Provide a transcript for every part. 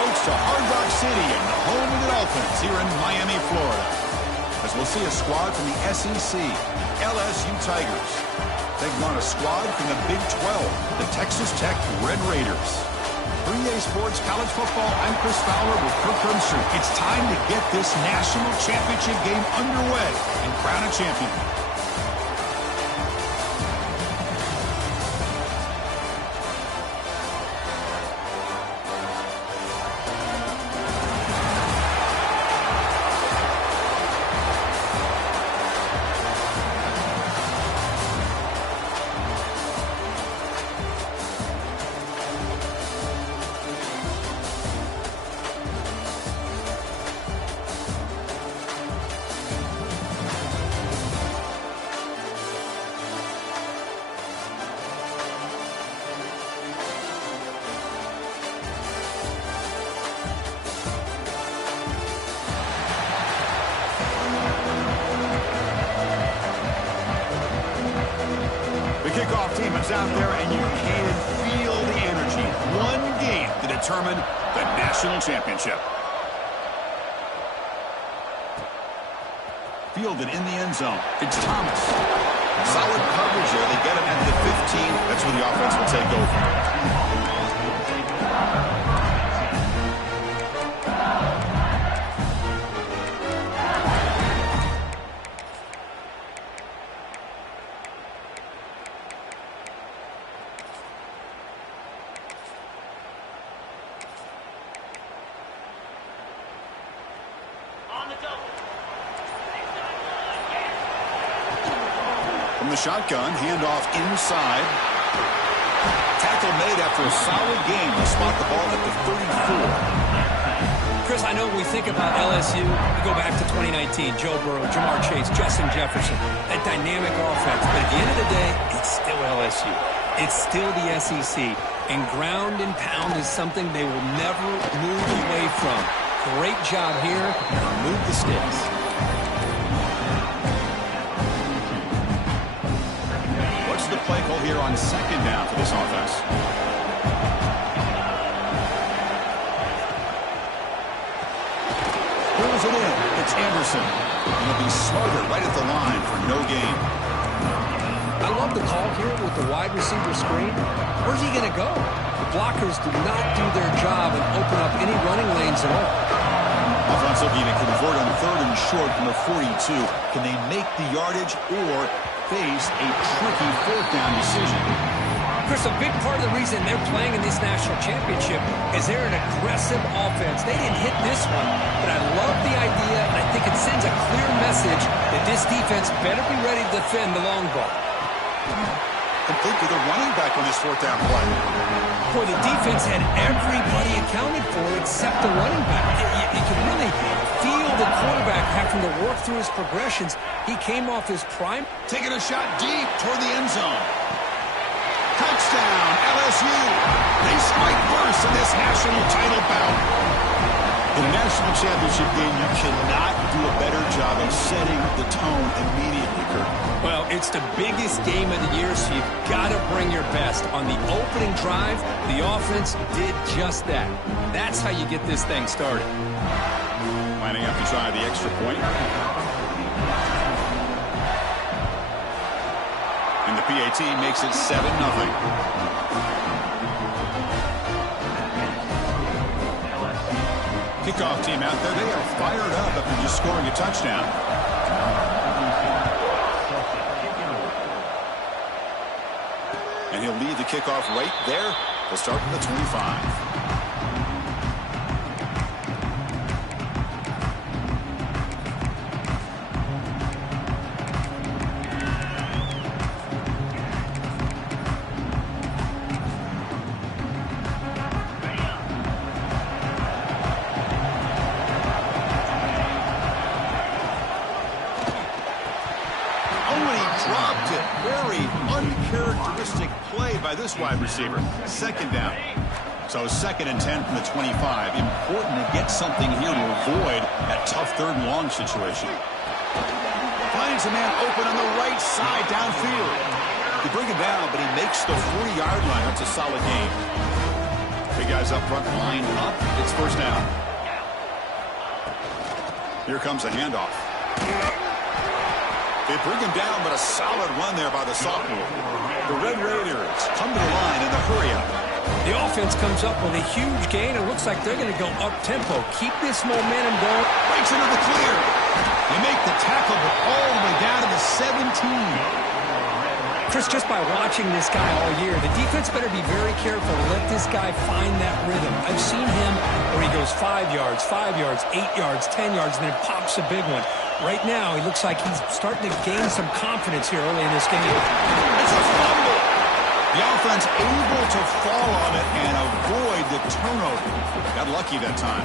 folks, to Hard Rock City and the home of the Dolphins here in Miami, Florida. As we'll see a squad from the SEC, LSU Tigers, taking on a squad from the Big 12, the Texas Tech Red Raiders. For EA Sports College Football, I'm Chris Fowler with Kirk Herbstreit. It's time to get this national championship game underway and crown a champion. Kickoff team is out there, and you can feel the energy. One game to determine the national championship. Fielded in the end zone. It's Thomas. Solid coverage there. They get him at the 15. That's where the offense will take over. From the shotgun, handoff inside. Tackle made after a solid game. They spot the ball at the 34. Chris, I know when we think about LSU, we go back to 2019. Joe Burrow, Jamar Chase, Justin Jefferson, that dynamic offense. But at the end of the day, it's still LSU. It's still the SEC. And ground and pound is something they will never move away from. Great job here. Move the sticks. The play call here on second down for this offense. Pulls it in. It's Anderson. He'll be smarter right at the line for no gain. I love the call here with the wide receiver screen. Where's he going to go? The blockers do not do their job and open up any running lanes at all. Offense looking to convert on third and short from the 42. Can they make the yardage or face a tricky fourth down decision? Chris, a big part of the reason they're playing in this national championship is they're an aggressive offense. They didn't hit this one, but I love the idea, and I think it sends a clear message that this defense better be ready to defend the long ball. Complete to the running back on this fourth down play. Boy, the defense had everybody accounted for except the running back. You can really feel the quarterback having to work through his progressions. He came off his prime. Taking a shot deep toward the end zone. Touchdown, LSU. They strike first in this national title bout. In a national championship game, you cannot do a better job of setting the tone immediately, Kirk. Well, it's the biggest game of the year, so you've got to bring your best. On the opening drive, the offense did just that. That's how you get this thing started. Lining up to try the extra point. And the PAT makes it 7-0. Kickoff team out there. They are fired up after just scoring a touchdown. And he'll lead the kickoff right there. They'll start from the 25. Uncharacteristic play by this wide receiver. Second down. So 2nd and 10 from the 25. Important to get something here to avoid that tough third and long situation. Finds a man open on the right side downfield. They bring him down, but he makes the 40-yard line. That's a solid game. The guys up front lined up. It's first down. Here comes a handoff. They bring him down, but a solid run there by the sophomore. The Red Raiders come to the line in the hurry-up. The offense comes up with a huge gain. It looks like they're going to go up-tempo. Keep this momentum going. Breaks into the clear. They make the tackle, but all the way down to the 17. Chris, just by watching this guy all year, the defense better be very careful to let this guy find that rhythm. I've seen him where he goes 5 yards, 5 yards, 8 yards, 10 yards, and then pops a big one. Right now, he looks like he's starting to gain some confidence here early in this game. It's a fumble. The offense able to fall on it and avoid the turnover. Got lucky that time.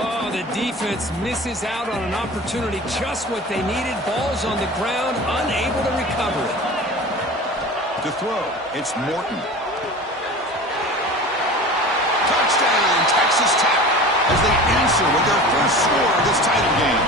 Oh, the defense misses out on an opportunity, just what they needed. Ball's on the ground, unable to recover it. To throw, it's Morton. Touchdown, Texas Tech, as they answer with their first score of this title game.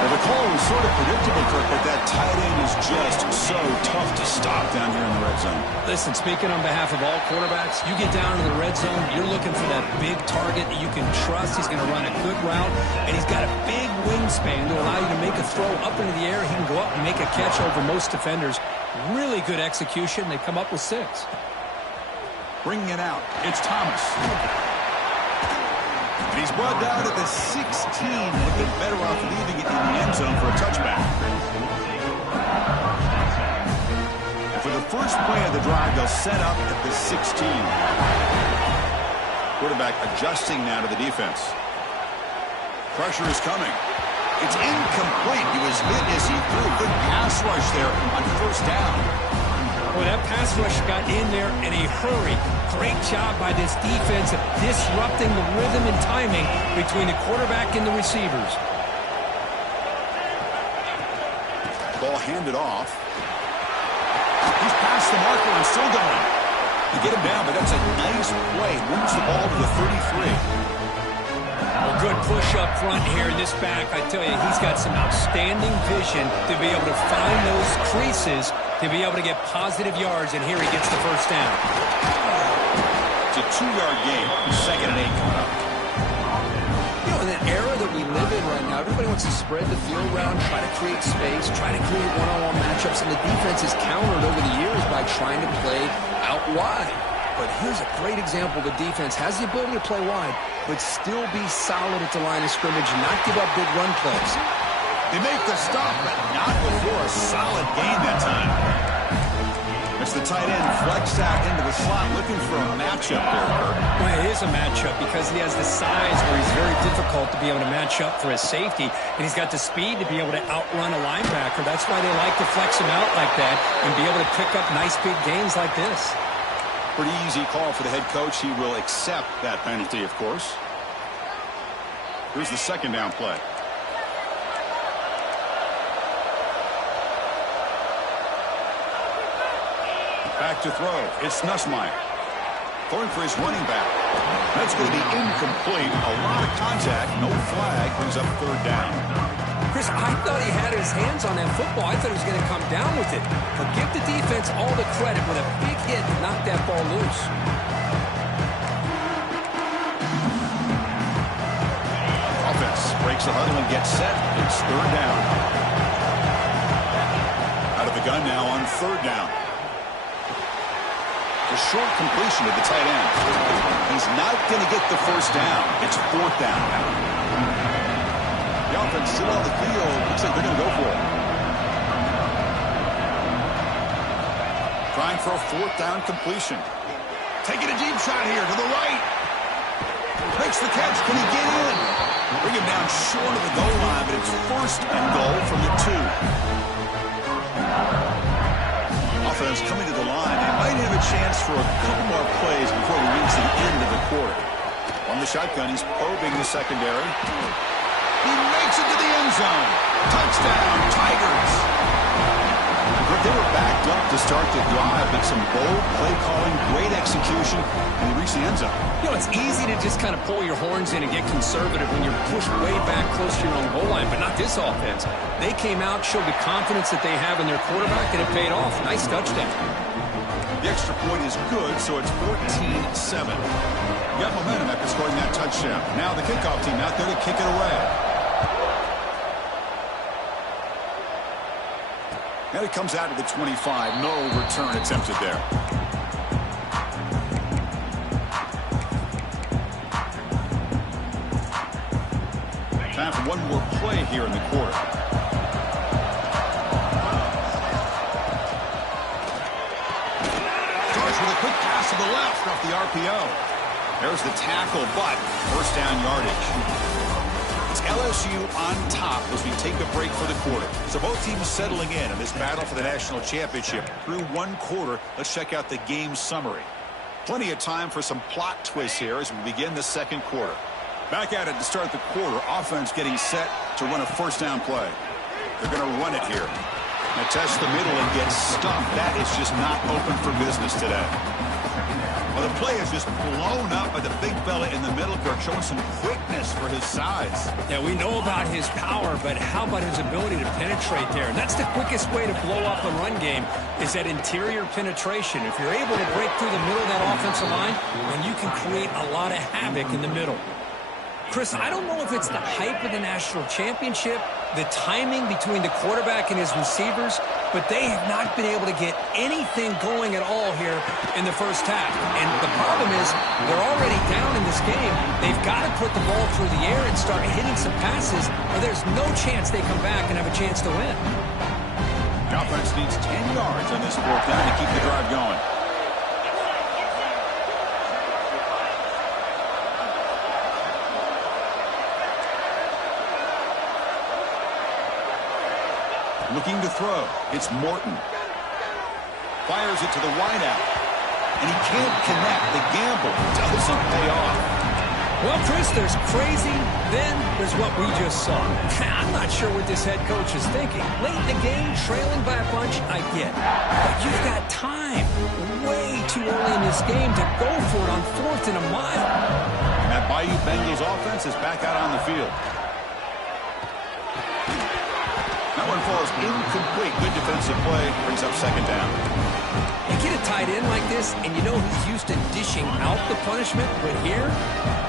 Well, the call was sort of predictable, Kirk, but that tight end is just so tough to stop down here in the red zone. Listen, speaking on behalf of all quarterbacks, you get down to the red zone, you're looking for that big target that you can trust. He's going to run a good route, and he's got a big wingspan to allow you to make a throw up into the air. He can go up and make a catch over most defenders. Really good execution. They come up with 6. Bringing it out, it's Thomas. And he's brought down at the 16. Would have been better off leaving it in the end zone for a touchback. And for the first play of the drive, they'll set up at the 16. Quarterback adjusting now to the defense. Pressure is coming. It's incomplete. He was hit as he threw. Good pass rush there on first down. Well, that pass rush got in there in a hurry. Great job by this defense of disrupting the rhythm and timing between the quarterback and the receivers. Ball handed off. He's past the marker and still going. You get him down, but that's a nice play. Moves the ball to the 33. Well, good push up front here in this back. I tell you, he's got some outstanding vision to be able to find those creases, to be able to get positive yards, and here he gets the first down. It's a 2-yard gain. 2nd and 8 coming up. You know, in the era that we live in right now, everybody wants to spread the field around, try to create space, try to create one-on-one matchups, and the defense is countered over the years by trying to play out wide. But here's a great example. The defense has the ability to play wide, but still be solid at the line of scrimmage and not give up big run plays. They make the stop, but not before a solid gain that time. It's the tight end flexed out into the slot, looking for a matchup there, Kirk. Well, it is a matchup because he has the size where he's very difficult to be able to match up for his safety, and he's got the speed to be able to outrun a linebacker. That's why they like to flex him out like that and be able to pick up nice big gains like this. Pretty easy call for the head coach. He will accept that penalty, of course. Here's the second down play. Back to throw. It's Nussmeier. Throwing for his running back. That's going to be incomplete. A lot of contact. No flag. Brings up 3rd down. Chris, I thought he had his hands on that football. I thought he was going to come down with it. But give the defense all the credit with a big hit to knock that ball loose. Offense breaks the huddle and gets set. It's 3rd down. Out of the gun now on 3rd down. A short completion to the tight end. He's not going to get the first down. It's 4th down. The offense still on the field. Looks like they're going to go for it. Trying for a 4th down completion. Taking a deep shot here to the right. Makes the catch. Can he get in? Bring him down short of the goal line, but it's 1st and goal from the 2. Offense coming to the line. They might have a chance for a couple more plays before we reach the end of the quarter. On the shotgun, he's probing the secondary. He makes it to the end zone. Touchdown, Tigers. They were backed up to start the drive, but some bold play calling, great execution, and they reached the end zone. You know, it's easy to just kind of pull your horns in and get conservative when you're pushed way back close to your own goal line, but not this offense. They came out, showed the confidence that they have in their quarterback, and it paid off. Nice touchdown. The extra point is good, so it's 14-7. You got momentum after scoring that touchdown. Now the kickoff team out there to kick it away. And it comes out to the 25. No return attempted there. Time for one more play here in the quarter. Starts with a quick pass to the left off the RPO. There's the tackle, but first down yardage. It's LSU on top as we take a break for the quarter. So both teams settling in this battle for the national championship. Through one quarter, let's check out the game summary. Plenty of time for some plot twists here as we begin the second quarter. Back at it to start the quarter. Offense getting set to run a first down play. They're going to run it here. They test the middle and get stuffed. That is just not open for business today. Well, the play is just blown up by the big fella in the middle. Kirk showing some quickness for his size. Yeah, we know about his power, but how about his ability to penetrate there? And that's the quickest way to blow up a run game is that interior penetration. If you're able to break through the middle of that offensive line, then you can create a lot of havoc in the middle. Chris, I don't know if it's the hype of the national championship, the timing between the quarterback and his receivers, but they have not been able to get anything going at all here in the first half. And the problem is they're already down in this game. They've got to put the ball through the air and start hitting some passes, or there's no chance they come back and have a chance to win. The offense needs 10 yards on this fourth down to keep the drive going. Looking to throw. It's Morton. Fires it to the wideout. And he can't connect. The gamble doesn't pay off. Well, Chris, there's crazy, then there's what we just saw. I'm not sure what this head coach is thinking. Late in the game, trailing by a bunch, I get. But you've got time. Way too early in this game to go for it on 4th and a mile. And that Bayou Bengals offense is back out on the field. That one falls incomplete. Good defensive play. Brings up second down. You get a tight end like this, and you know he's used to dishing out the punishment, but here,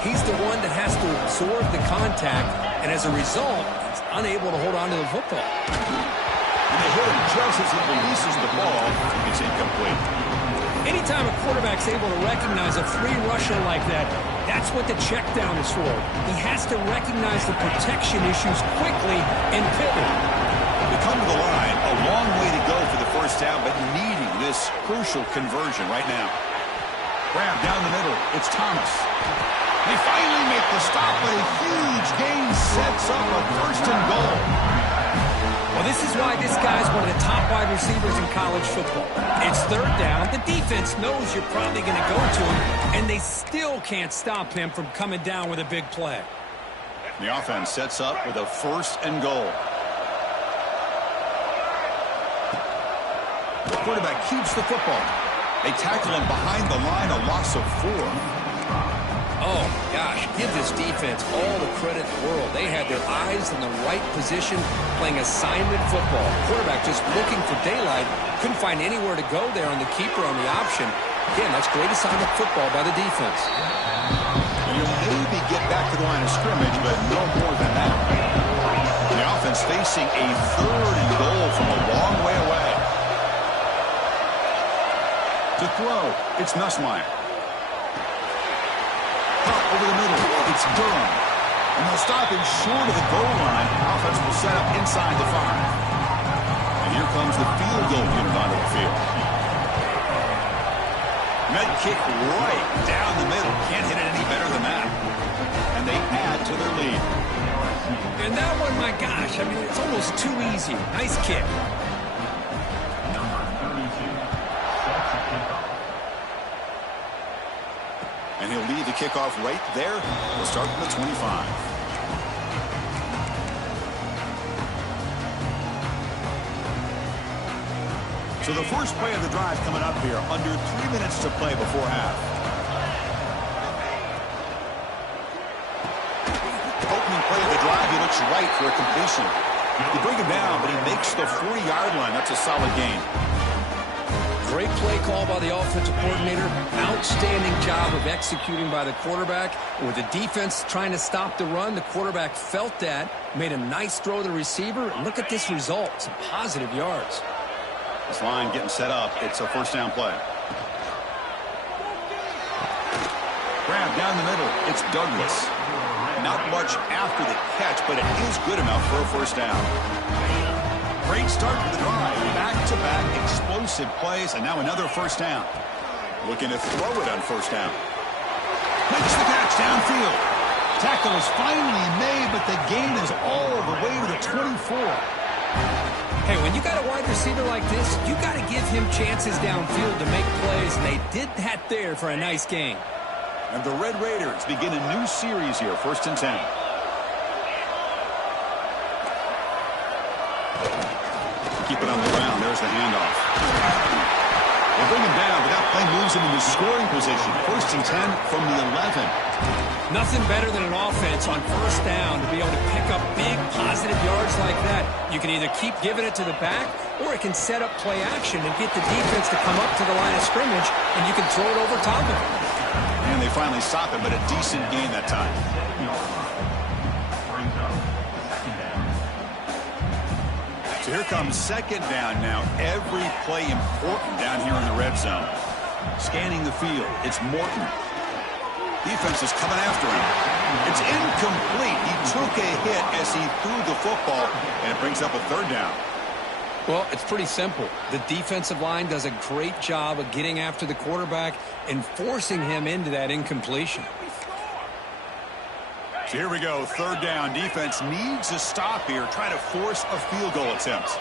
he's the one that has to absorb the contact, and as a result, he's unable to hold on to the football. And they hit him just as he releases the ball. It's incomplete. Anytime a quarterback's able to recognize a free rusher like that, that's what the check down is for. He has to recognize the protection issues quickly and pivot. To come to the line, a long way to go for the first down, but needing this crucial conversion right now. Grab down the middle. It's Thomas. They finally make the stop, but a huge gain sets up a first and goal. Well, this is why this guy's one of the top wide receivers in college football. It's third down. The defense knows you're probably going to go to him, and they still can't stop him from coming down with a big play. The offense sets up with a first and goal. The quarterback keeps the football. They tackle him behind the line, a loss of 4. Oh, gosh, give this defense all the credit in the world. They had their eyes in the right position, playing assignment football. Quarterback just looking for daylight. Couldn't find anywhere to go there on the keeper on the option. Again, that's great assignment football by the defense. You'll maybe get back to the line of scrimmage, but no more than that. The offense facing a third and goal from a long way away. To throw, it's Nussmeier. Cut over the middle, it's Durham. And they'll stop him short of the goal line. Offense will set up inside the 5. And here comes the field goal unit onto the field. Med kick right down the middle. Can't hit it any better than that. And they add to their lead. And that one, my gosh, I mean, it's almost too easy. Nice kick. And he'll lead the kickoff right there. We'll start from the 25. So the first play of the drive coming up here. Under 3 minutes to play before half. Opening play of the drive. He looks right for a completion. You bring him down, but he makes the 40-yard line. That's a solid gain. Great play call by the offensive coordinator. Outstanding job of executing by the quarterback. With the defense trying to stop the run, the quarterback felt that, made a nice throw to the receiver. And look at this result. Some positive yards. This line getting set up. It's a first down play. Grab down the middle. It's Douglas. Not much after the catch, but it is good enough for a first down. Great start to the drive. Back-to-back explosive plays, and now another first down. Looking to throw it on first down. Makes the catch downfield. Tackle is finally made, but the gain is all the way to the 24. Hey, when you got a wide receiver like this, you got to give him chances downfield to make plays, and they did that there for a nice gain. And the Red Raiders begin a new series here, 1st and 10. Keep it on the ground. There's the handoff. They bring him down, but that play moves him into scoring position. 1st and 10 from the 11. Nothing better than an offense on first down to be able to pick up big positive yards like that. You can either keep giving it to the back, or it can set up play action and get the defense to come up to the line of scrimmage, and you can throw it over top of it. And they finally stop it, but a decent gain that time. So here comes second down now. Every play important down here in the red zone. Scanning the field, it's Morton. Defense is coming after him. It's incomplete. He took a hit as he threw the football, and it brings up a third down. Well, it's pretty simple. The defensive line does a great job of getting after the quarterback and forcing him into that incompletion. So here we go, third down. Defense needs a stop here. Try to force a field goal attempt.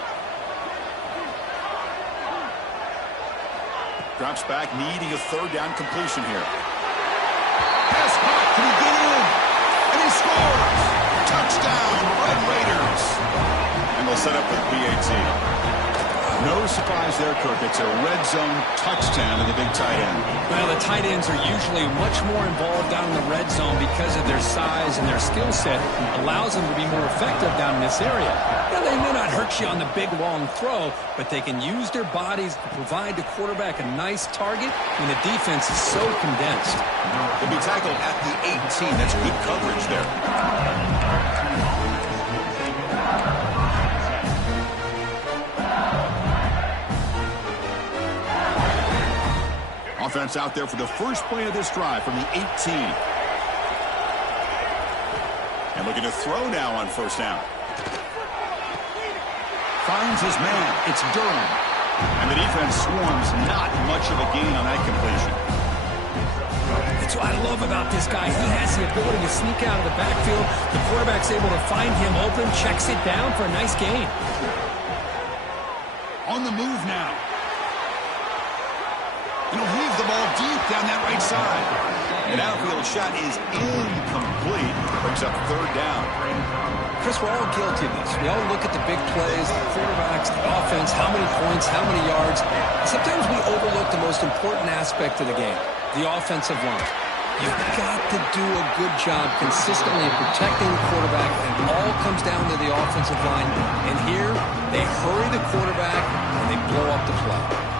Drops back, needing a third down completion here. Pass caught. Can he get in? And he scores. Touchdown, Red Raiders. And they'll set up with PAT. No surprise there, Kirk. It's a red zone touchdown to the big tight end. Well, the tight ends are usually much more involved down in the red zone because of their size and their skill set. Allows them to be more effective down in this area. Now, they may not hurt you on the big, long throw, but they can use their bodies to provide the quarterback a nice target when the defense is so condensed. They'll be tackled at the 18. That's good coverage there. Offense out there for the first play of this drive from the 18. And looking to throw now on first down. Finds his man. It's Durham. And the defense swarms. Not much of a gain on that completion. That's what I love about this guy. He has the ability to sneak out of the backfield. The quarterback's able to find him open, checks it down for a nice gain. On the move now. And he'll heave the ball deep down that right side. An outfield shot is incomplete. Brings up third down. Chris, we're all guilty of this. We all look at the big plays, the quarterbacks, the offense, how many points, how many yards. Sometimes we overlook the most important aspect of the game, the offensive line. You've got to do a good job consistently protecting the quarterback, and it all comes down to the offensive line. And here, they hurry the quarterback, and they blow up the play.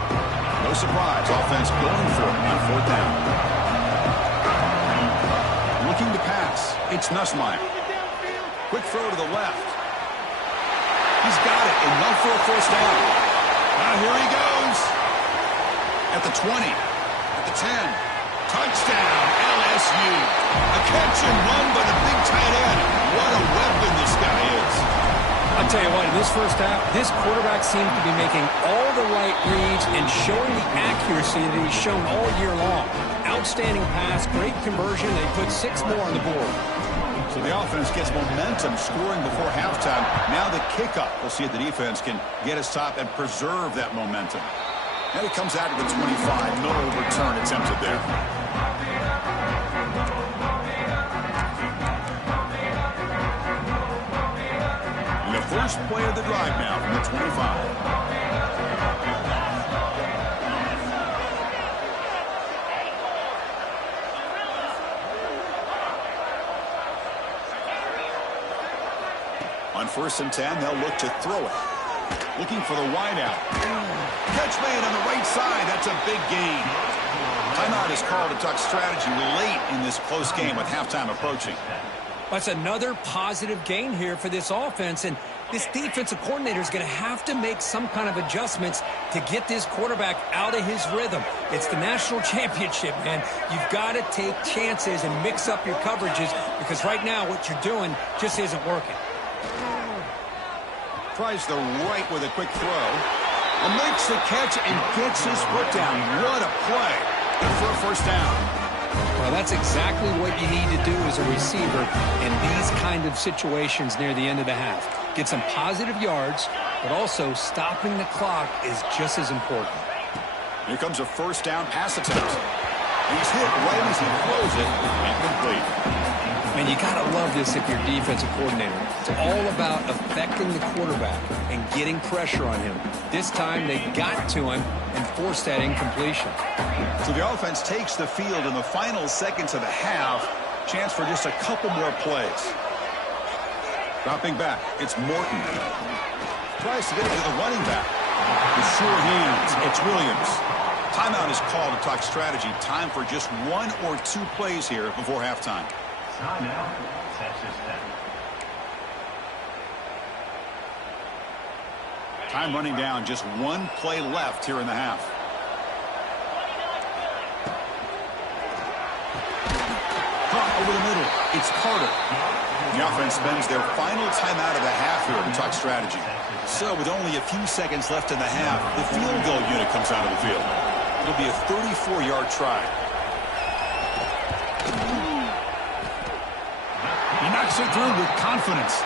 No surprise, offense going for it on fourth down. Looking to pass, it's Nussmeier. Quick throw to the left. He's got it, enough for a first down. Now here he goes. At the 20, at the 10. Touchdown, LSU. A catch and run by the big tight end. What a weapon this guy is. I'll tell you what, in this first half, this quarterback seems to be making all the right reads and showing the accuracy that he's shown all year long. Outstanding pass, great conversion. They put 6 more on the board. So the offense gets momentum scoring before halftime. Now the kickoff. We'll see if the defense can get his top and preserve that momentum. And it comes out to the 25. No return attempted there. And the first play of the drive now from the 25. On 1st and 10, they'll look to throw it. Looking for the wideout. Catch made on the right side. That's a big gain. Timeout is called to talk strategy late in this close game with halftime approaching. That's another positive gain here for this offense, and this defensive coordinator is going to have to make some kind of adjustments to get this quarterback out of his rhythm. It's the national championship, man. You've got to take chances and mix up your coverages because right now what you're doing just isn't working. Tries the right with a quick throw. And makes the catch and gets his foot down. What a play. Good for a first down. Well, that's exactly what you need to do as a receiver in these kind of situations near the end of the half. Get some positive yards, but also stopping the clock is just as important. Here comes a first down pass attempt. He's hit right as he throws it, incomplete. Man, you got to love this if you're defensive coordinator. It's all about affecting the quarterback and getting pressure on him. This time they got to him and forced that incompletion. So the offense takes the field in the final seconds of the half. Chance for just a couple more plays. Dropping back, it's Morton. Tries to get it to the running back. With sure hands, it's Williams. Timeout is called to talk strategy. Time for just one or two plays here before halftime. Timeout, Texas Tech. Time running down, just one play left here in the half. Caught over the middle, it's Carter. The offense spends their final timeout of the half here to talk strategy. So with only a few seconds left in the half, the field goal unit comes out of the field. It'll be a 34-yard try. He knocks it through with confidence.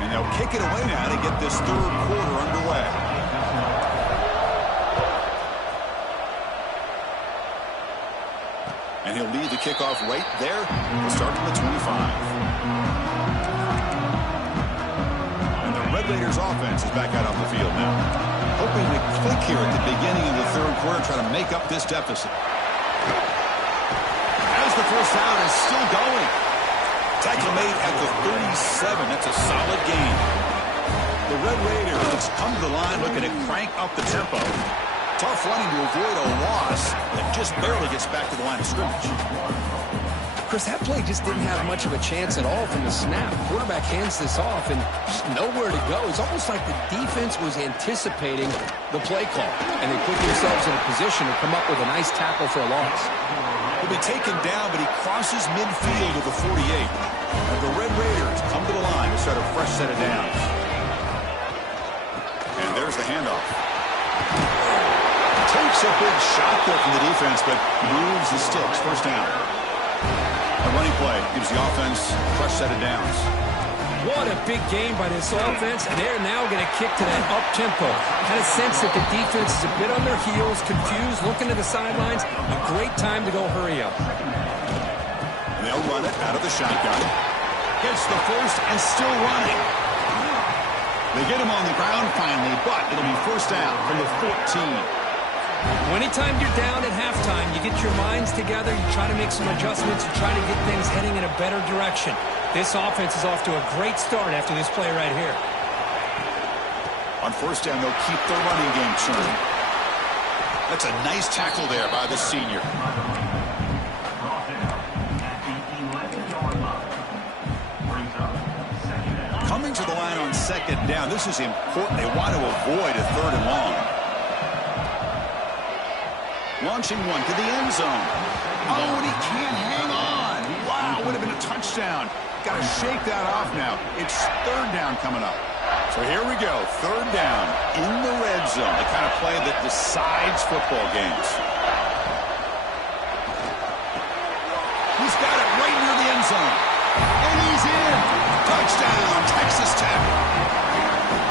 And they'll kick it away now to get this third quarter underway. And he'll lead the kickoff right there. We'll start from the 25. Red Raiders offense is back out on the field now. Hoping to click here at the beginning of the third quarter, try to make up this deficit. As the first down is still going. Tackle made at the 37. That's a solid gain. The Red Raiders come to the line looking to crank up the tempo. Tough running to avoid a loss that just barely gets back to the line of scrimmage. Chris, that play just didn't have much of a chance at all from the snap. Quarterback hands this off and just nowhere to go. It's almost like the defense was anticipating the play call, and they put themselves in a position to come up with a nice tackle for a loss. He'll be taken down, but he crosses midfield to the 48. And the Red Raiders come to the line to start a fresh set of downs. And there's the handoff. Takes a big shot there from the defense, but moves the sticks. First down. A running play gives the offense a fresh set of downs. What a big game by this offense, and they're now going to kick to that up-tempo. Had a sense that the defense is a bit on their heels, confused, looking to the sidelines. A great time to go hurry up. And they'll run it out of the shotgun. Gets the first and still running. They get him on the ground finally, but it'll be first down from the 14. Anytime you're down at halftime, you get your minds together, you try to make some adjustments, you try to get things heading in a better direction. This offense is off to a great start after this play right here. On first down, they'll keep the running game churning. That's a nice tackle there by the senior. Coming to the line on second down, this is important. They want to avoid a third and long. Launching one to the end zone. Oh, and he can't hang on. Wow, would have been a touchdown. Got to shake that off now. It's third down coming up. So here we go. Third down in the red zone. The kind of play that decides football games. He's got it right near the end zone. And he's in. Touchdown, Texas Tech.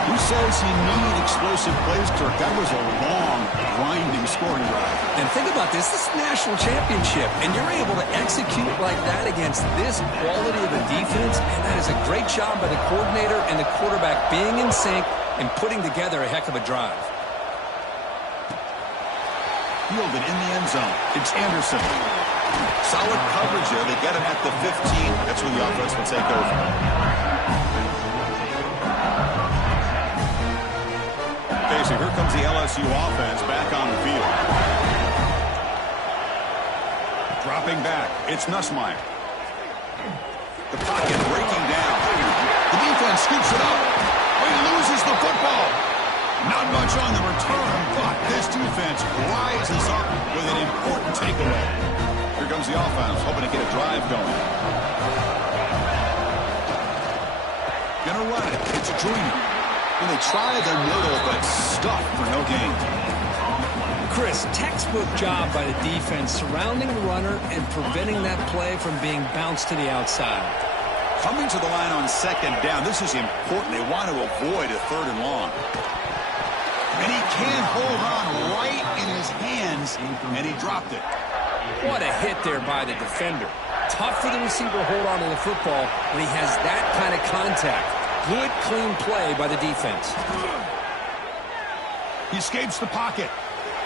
Who says you need explosive plays, Kirk? That was a long, grinding scoring drive. And think about this. This is a national championship, and you're able to execute like that against this quality of a defense, and that is a great job by the coordinator and the quarterback being in sync and putting together a heck of a drive. fielded in the end zone. It's Anderson. Solid coverage there. They get him at the 15. That's where the offense will take over. Okay, so here comes the LSU offense back on the field. Dropping back, it's Nussmeier. The pocket breaking down. The defense scoops it up. He loses the football. Not much on the return, but this defense rises up with an important takeaway. Here comes the offense, hoping to get a drive going. Gonna run it. It's Junior. And they try the middle, but stuffed for no gain. Chris, textbook job by the defense surrounding the runner and preventing that play from being bounced to the outside. Coming to the line on second down. This is important. They want to avoid a third and long. And he can't hold on right in his hands, and he dropped it. What a hit there by the defender. Tough for the receiver to hold on to the football when he has that kind of contact. Good, clean play by the defense. He escapes the pocket.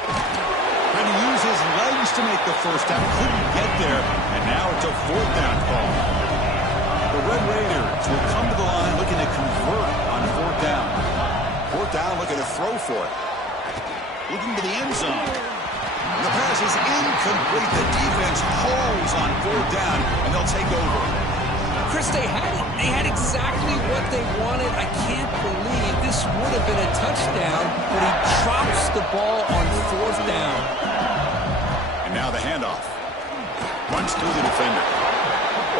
Trying to use his legs to make the first down. Couldn't get there, and now it's a fourth down call. The Red Raiders will come to the line looking to convert on fourth down. Fourth down, looking to throw for it. Looking to the end zone. The pass is incomplete. The defense holds on fourth down, and they'll take over. Chris, they had it. They had exactly what they wanted. I can't believe this would have been a touchdown, but he drops the ball on fourth down. And now the handoff. Runs through the defender.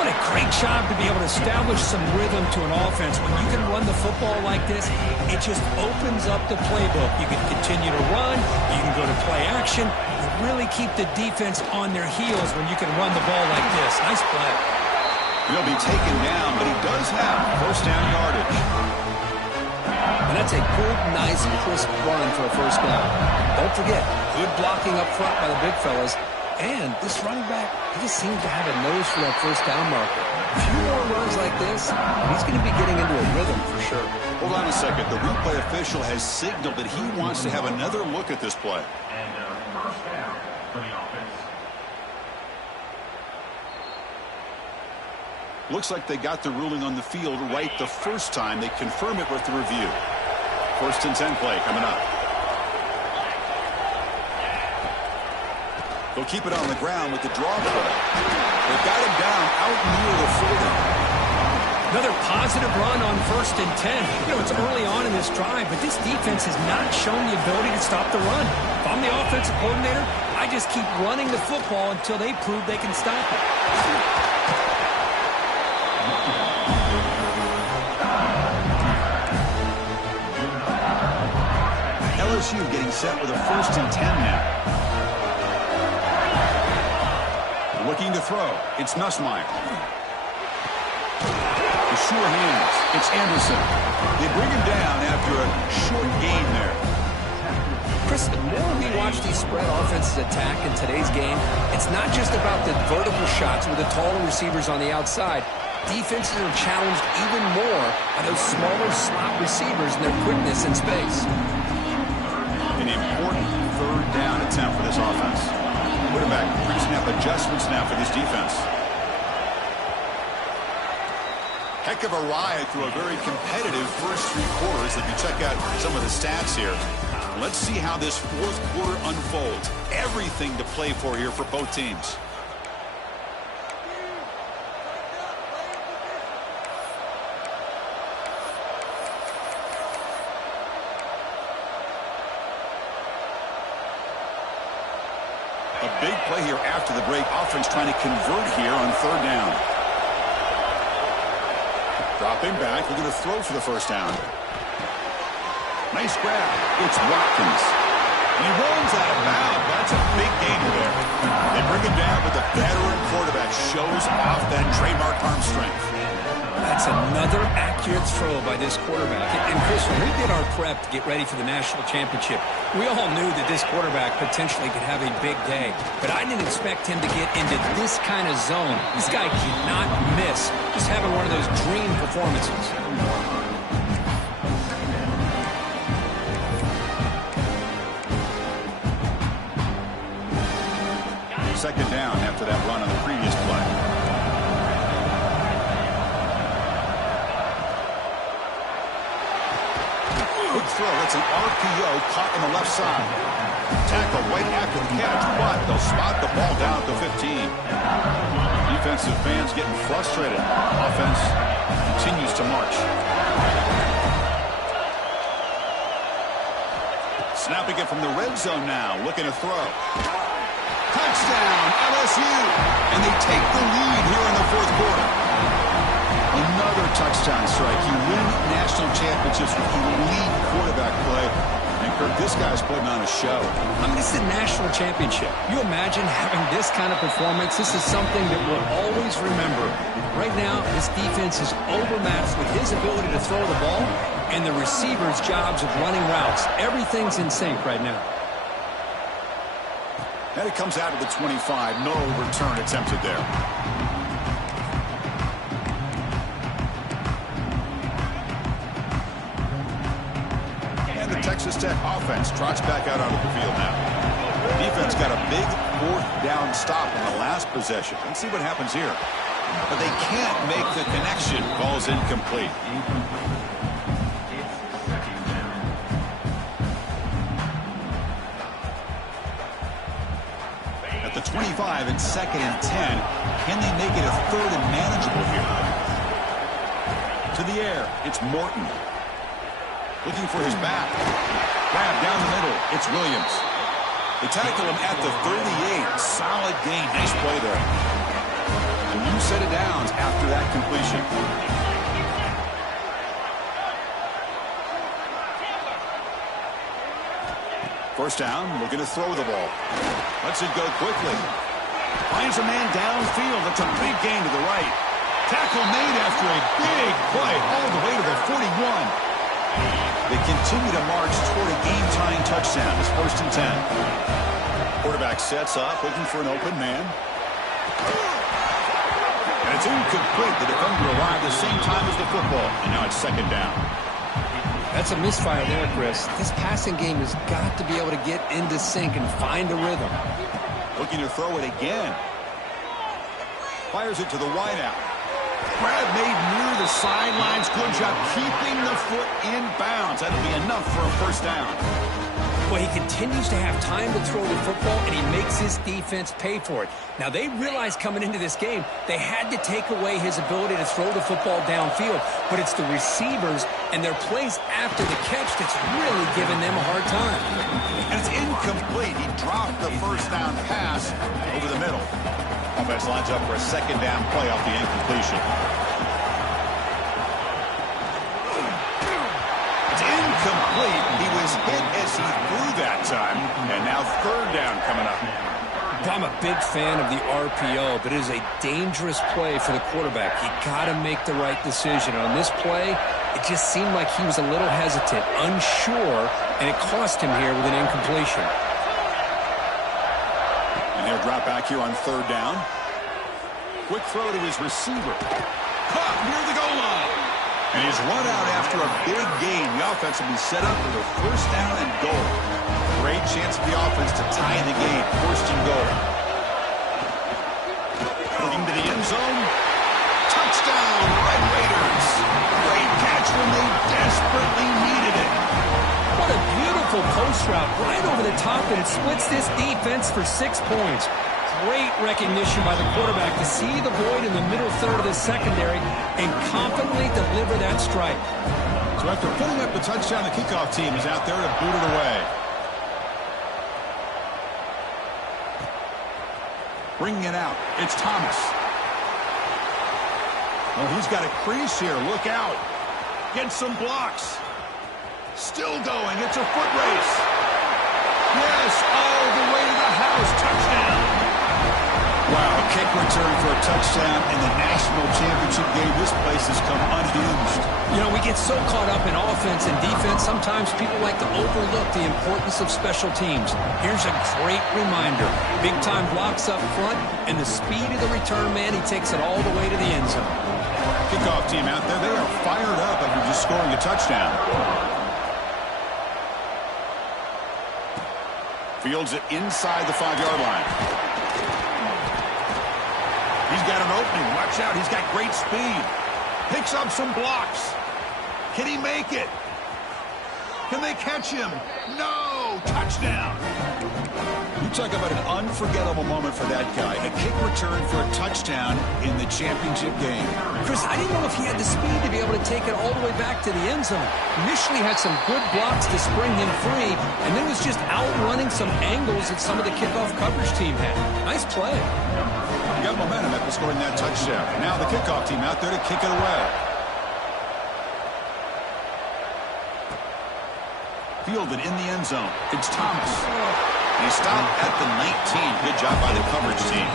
What a great job to be able to establish some rhythm to an offense. When you can run the football like this, it just opens up the playbook. You can continue to run. You can go to play action. You really keep the defense on their heels when you can run the ball like this. Nice play. He'll be taken down, but he does have first down yardage. And that's a good, nice, crisp run for a first down. Don't forget, good blocking up front by the big fellas. And this running back, he just seems to have a nose for that first down marker. A few more runs like this, he's going to be getting into a rhythm for sure. Hold on a second. The replay official has signaled that he wants to have another look at this play. And first down for the offense. Looks like they got the ruling on the field right the first time. They confirm it with the review. First and 10 play coming up. They'll keep it on the ground with the draw play. They've got him down out near the 40. Another positive run on first and 10. You know, it's early on in this drive, but this defense has not shown the ability to stop the run. If I'm the offensive coordinator, I just keep running the football until they prove they can stop it. LSU getting set with a first and 10 now. Looking to throw. It's Nussmeier. The sure hands. It's Anderson. They bring him down after a short gain there. Chris, the more we watch these spread offenses attack in today's game, it's not just about the vertical shots with the taller receivers on the outside. Defenses are challenged even more by those smaller slot receivers and their quickness in space. An important third down attempt for this offense. Quarterback, pre-snap adjustments now for this defense. Heck of a ride through a very competitive first three quarters. If you check out some of the stats here, let's see how this fourth quarter unfolds. Everything to play for here for both teams. A big play here after the break. Offense trying to convert here on third down. Dropping back. We're going to throw for the first down. Nice grab. It's Watkins. And he runs out of bounds. That's a big gainer there. They bring him down, but the veteran quarterback shows off that trademark arm strength. That's another accurate throw by this quarterback. And Chris, when we did our prep to get ready for the national championship, we all knew that this quarterback potentially could have a big day. But I didn't expect him to get into this kind of zone. This guy cannot miss. Just having one of those dream performances. Second down after that run on the previous play. Quick throw. It's an RPO caught on the left side. Tackle right after the catch, but they'll spot the ball down at the 15. Defensive fans getting frustrated. Offense continues to march. Snapping it from the red zone now, looking to throw. Touchdown, LSU! And they take the lead here in the fourth quarter. Another touchdown strike. You win national championships with elite quarterback play. And Kirk, this guy's putting on a show. I mean, this is a national championship. You imagine having this kind of performance? This is something that we'll always remember. Right now, this defense is overmatched with his ability to throw the ball and the receivers' jobs of running routes. Everything's in sync right now. And it comes out of the 25. No return attempted there. And the Texas Tech offense trots back out onto the field now. Defense got a big fourth down stop in the last possession. Let's see what happens here. But they can't make the connection. Ball's incomplete. At the 25 and 2nd and 10, can they make it a third and manageable here? To the air, it's Morton. Looking for his back. Grab down the middle, it's Williams. They tackle him at the 38. Solid gain, nice play there. A new set of downs after that completion. First down, looking to throw the ball. Lets it go quickly. Finds a man downfield. That's a big gain to the right. Tackle made after a big play all the way to the 41. They continue to march toward a game-tying touchdown. It's 1st and 10. Quarterback sets up, looking for an open man. And it's incomplete. The defender arrived the same time as the football. And now it's 2nd down. That's a misfire there, Chris. This passing game has got to be able to get into sync and find a rhythm. Looking to throw it again. Fires it to the wideout. Grab made near the sidelines. Good job keeping the foot in bounds. That'll be enough for a first down. Well, he continues to have time to throw the football, and he makes his defense pay for it. Now, they realized coming into this game they had to take away his ability to throw the football downfield, but it's the receivers and their plays after the catch that's really giving them a hard time. And it's incomplete. He dropped the first down pass over the middle. Offense lines up for a 2nd down play off the incompletion. It's incomplete. He was hit as he threw that time. And now 3rd down coming up. I'm a big fan of the RPO, but it is a dangerous play for the quarterback. You got to make the right decision. On this play, it just seemed like he was a little hesitant, unsure, and it cost him here with an incompletion. And he'll drop back here on 3rd down. Quick throw to his receiver. Caught near the goal line. And he's run out after a big gain. The offense will be set up for the 1st down and goal. Great chance for the offense to tie the game. 1st and goal. Looking to the end zone. Touchdown, Red Raiders. Great catch when they desperately needed it. What a beautiful post route right over the top, and it splits this defense for 6 points. Great recognition by the quarterback to see the void in the middle third of the secondary and confidently deliver that strike. So after putting up the touchdown, the kickoff team is out there to boot it away. Bringing it out, it's Thomas. Oh, he's got a crease here. Look out. Get some blocks. Still going. It's a foot race. Yes, all the way to the house. Touchdown. Wow, a kick return for a touchdown in the national championship game. This place has come unhinged. You know, we get so caught up in offense and defense, sometimes people like to overlook the importance of special teams. Here's a great reminder. Big-time blocks up front, and the speed of the return man, he takes it all the way to the end zone. Kickoff team out there, they are fired up after just scoring a touchdown. Fields it inside the 5-yard line. got an opening. Watch out. He's got great speed. Picks up some blocks. Can he make it? Can they catch him? No! Touchdown! You talk about an unforgettable moment for that guy. A kick return for a touchdown in the championship game. Chris, I didn't know if he had the speed to be able to take it all the way back to the end zone. Initially had some good blocks to spring him free, and then was just outrunning some angles that some of the kickoff coverage team had. Nice play. You got momentum after scoring that touchdown. Now the kickoff team out there to kick it away. Fielded in the end zone. It's Thomas. And he stopped at the 19. Good job by the coverage team.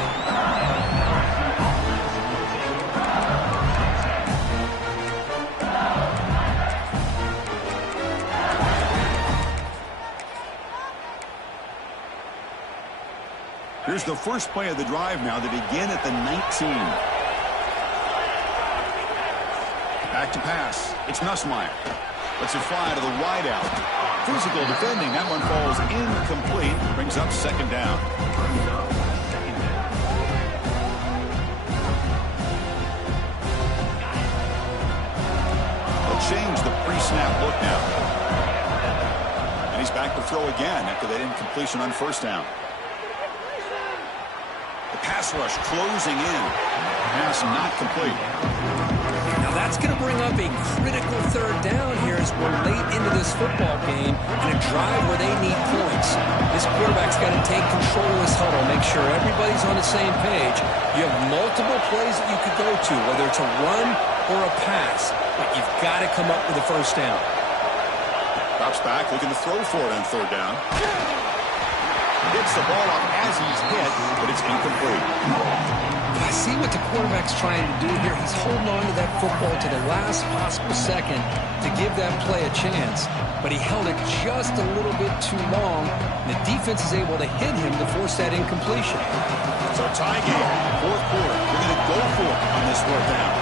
Here's the first play of the drive now. They begin at the 19. Back to pass. It's Nussmeier. Lets it fly to the wideout. Physical defending. That one falls incomplete. Brings up second down. They'll change the pre-snap look now. And he's back to throw again after that incompletion on first down. The pass rush closing in. Pass not complete. Now that's going to bring up a critical third down here as we're late into this football game in a drive where they need points. This quarterback's got to take control of this huddle, make sure everybody's on the same page. You have multiple plays that you could go to, whether it's a run or a pass, but you've got to come up with a first down. Drops back, looking to throw for it on third down. Gets the ball up as he's hit, but it's incomplete. I see what the quarterback's trying to do here. He's holding on to that football to the last possible second to give that play a chance, but he held it just a little bit too long. The defense is able to hit him to force that incompletion. So tie game, fourth quarter. We're going to go for it on this fourth down.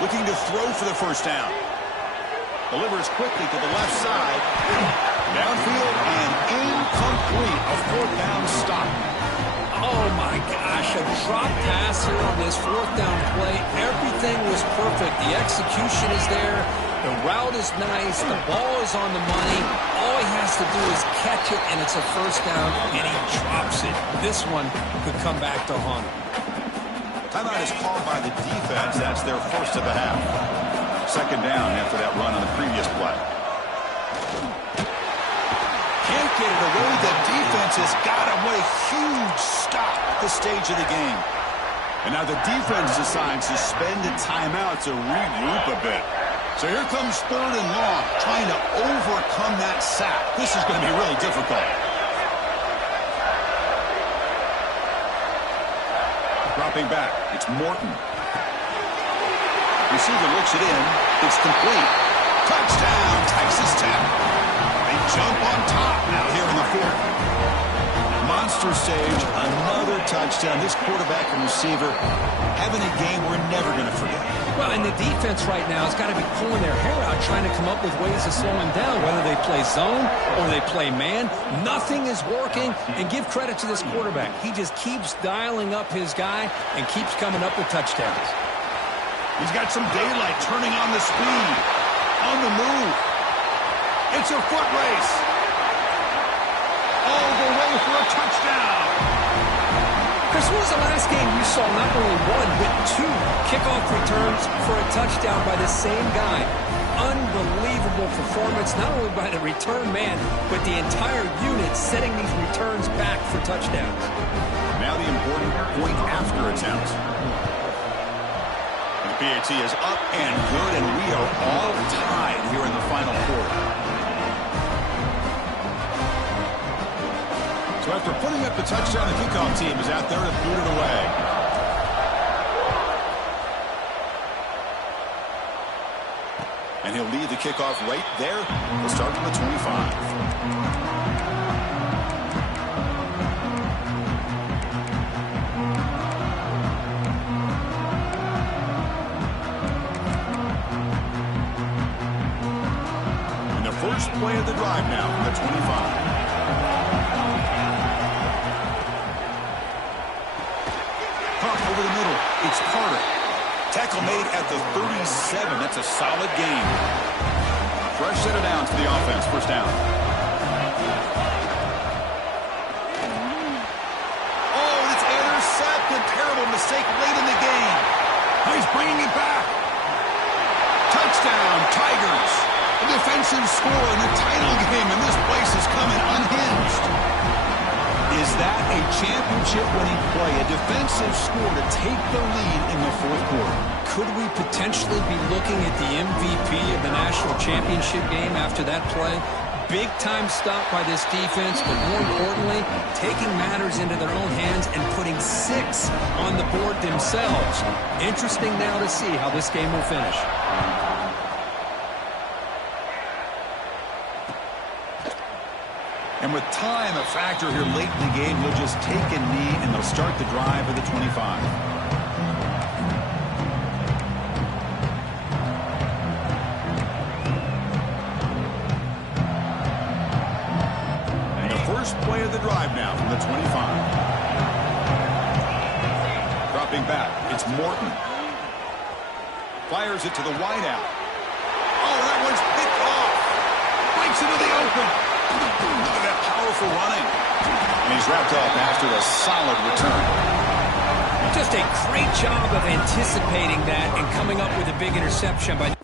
Looking to throw for the first down. Delivers quickly to the left side. Downfield and incomplete. A fourth down stop. Oh, my gosh. A drop pass here on this fourth down play. Everything was perfect. The execution is there. The route is nice. The ball is on the money. All he has to do is catch it, and it's a first down, and he drops it. This one could come back to haunt him. Timeout is called by the defense. That's their first of the half. Second down after that run on the previous play. Can't get it away. The defense has got him. What a huge stop at this stage of the game. And now the defense decides to spend a timeout to regroup a bit. So here comes third and long, trying to overcome that sack. This is going to be really difficult. Dropping back, it's Morton. Receiver looks it in. It's complete. Touchdown, Texas Tech. They jump on top now here in the fourth. Monster stage, another touchdown. This quarterback and receiver having a game we're never going to forget. Well, and the defense right now has got to be pulling their hair out, trying to come up with ways to slow him down, whether they play zone or they play man. Nothing is working, and give credit to this quarterback. He just keeps dialing up his guy and keeps coming up with touchdowns. He's got some daylight, turning on the speed, on the move. It's a foot race. All the way for a touchdown. Chris, when was the last game you saw not only one, but two kickoff returns for a touchdown by the same guy? Unbelievable performance, not only by the return man, but the entire unit setting these returns back for touchdowns. Now the important point after attempt. The PAT is up and good, and we are all tied here in the final quarter. So after putting up the touchdown, the kickoff team is out there to boot it away. And he'll lead the kickoff right there. He'll start from the 25. First play of the drive now from the 25. over the middle. It's Carter. Tackle made at the 37. That's a solid gain. Fresh set of downs for the offense. First down. Oh, and it's intercepted. Terrible mistake late in the game. He's bringing it back. Touchdown, Tigers. A defensive score in the title game, and this place is coming unhinged. Is that a championship-winning play, a defensive score to take the lead in the fourth quarter? Could we potentially be looking at the MVP of the national championship game after that play? Big-time stop by this defense, but more importantly, taking matters into their own hands and putting 6 on the board themselves. Interesting now to see how this game will finish. And with time a factor here late in the game, he'll just take a knee and they'll start the drive at the 25. And the first play of the drive now from the 25. Dropping back, it's Morton. Fires it to the wideout. Oh, that one's picked off. Breaks into the open. Look at that powerful running. And he's wrapped up after a solid return. Just a great job of anticipating that and coming up with a big interception by